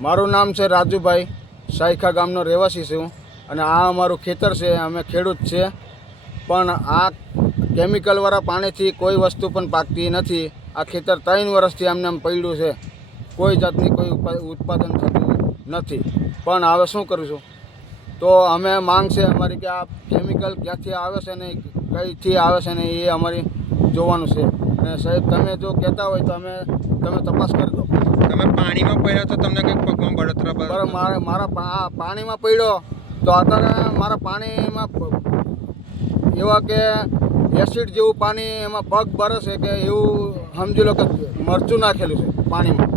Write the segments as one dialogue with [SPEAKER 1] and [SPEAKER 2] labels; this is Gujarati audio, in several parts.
[SPEAKER 1] મારું નામ છે રાજુભાઈ. સાયખા ગામનો રહેવાસી છું અને આ અમારું ખેતર છે, અમે ખેડૂત છે. પણ આ કેમિકલવાળા પાણીથી કોઈ વસ્તુ પણ પાકતી નથી. આ ખેતર ત્રણ વર્ષથી અમને એમ પડ્યું છે. કોઈ જાતની કોઈ ઉત્પાદન થતું નથી. પણ હવે શું કરીશું? તો અમે માંગ છે અમારી કે આ કેમિકલ ક્યાંથી આવે છે ને કઈથી આવે છે ને એ અમારી જોવાનું છે. અને સાહેબ તમે જો કહેતા હોય તો અમે તમે તપાસ કરી દો
[SPEAKER 2] તમે પાણીમાં પડ્યા તો તમને કંઈક પગમાં બળતરા
[SPEAKER 1] બરાબર મારે મારા પાણીમાં પડ્યો તો અત્યારે મારા પાણીમાં એવા કે એસિડ જેવું પાણી એમાં પગ બરસે કે એવું સમજી લો કે મરચું નાખેલું છે પાણીમાં.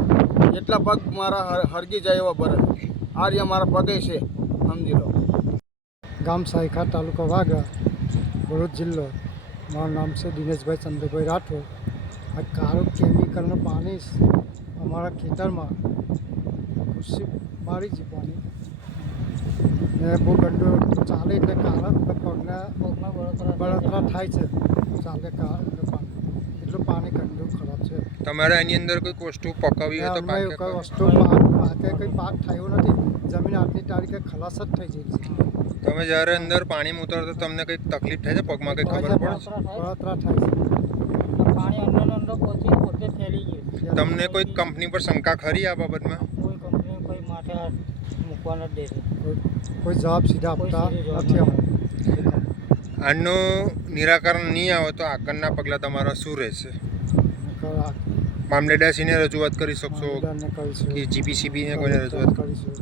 [SPEAKER 1] એટલા પગ મારા હર- હરગી જાય એવા બરસ આ રહ્યા મારા પગે છે સમજી લો.
[SPEAKER 3] ગામ સાયખા તાલુકો વાગરા ભરૂચ જિલ્લો. મારું નામ છે દિનેશભાઈ ચંદ્રભાઈ રાઠોડ. આ કાળું કેમિકલનું પાણી અમારા ખેતરમાં ખુશી મારી છે પાણી. ને બહુ ગંડો ચાલે એટલે કાળા પગના બળતરા થાય છે. ચાલે કા એટલે પાણી. એટલું પાણી ગંદુ ખરાબ છે.
[SPEAKER 2] તમારે એની અંદર કોઈ વસ્તુ પકાવી હોય તો?
[SPEAKER 3] વસ્તુ પાક પાકે કંઈ પાક થયો નથી. જમીન આટલી તારીખે ખલાસ જ થઈ જાય છે.
[SPEAKER 2] તમે જ્યારે અંદર પાણીમાં ઉતરો તો તમને કંઈક તકલીફ થાય છે? પગમાં કંઈક ખબર પડે છે?
[SPEAKER 3] થાય છે.
[SPEAKER 4] પાણી અંદર અંદર પોતે પોતે ફેલી ગયું
[SPEAKER 2] તમને કોઈ કંપની પર શંકા ખરી આ બાબતમાં?
[SPEAKER 4] કોઈ કંપની કોઈ માથે હાથ મૂકવા નથી દેતી
[SPEAKER 3] કોઈ કોઈ જવાબ સીધા આપતા નથી
[SPEAKER 2] આનું નિરાકરણ નહીં આવે તો આગળના પગલાં તમારા શું રહેશે? મામલેદારશ્રીને રજૂઆત કરી શકશો કે જીપીસીબીને કોઈને રજૂઆત
[SPEAKER 3] કરીશું.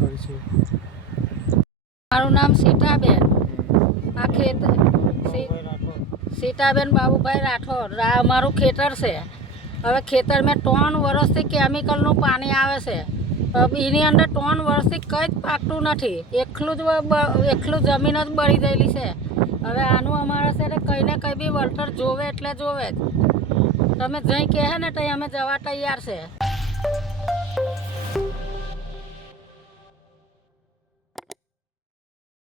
[SPEAKER 3] કરીશું.
[SPEAKER 5] મારું નામ સીતાબેન. આ ખેત સી-
[SPEAKER 4] કોઈ રાખો
[SPEAKER 5] સીતાબેન બાબુભાઈ રાઠોડ. અમારું ખેતર છે. હવે ખેતર મેં ત્રણ વર્ષથી કેમિકલનું પાણી આવે છે. એની અંદર ત્રણ વર્ષથી કંઈ જ પાકતું નથી. એકલું જ એકલું જમીન જ બળી ગયેલી છે. હવે આનું અમારે છે ને કંઈ ને કંઈ બી વળતર જોવે એટલે જોવે જ. તમે જઈ કહે ને તો અમે જવા તૈયાર છે.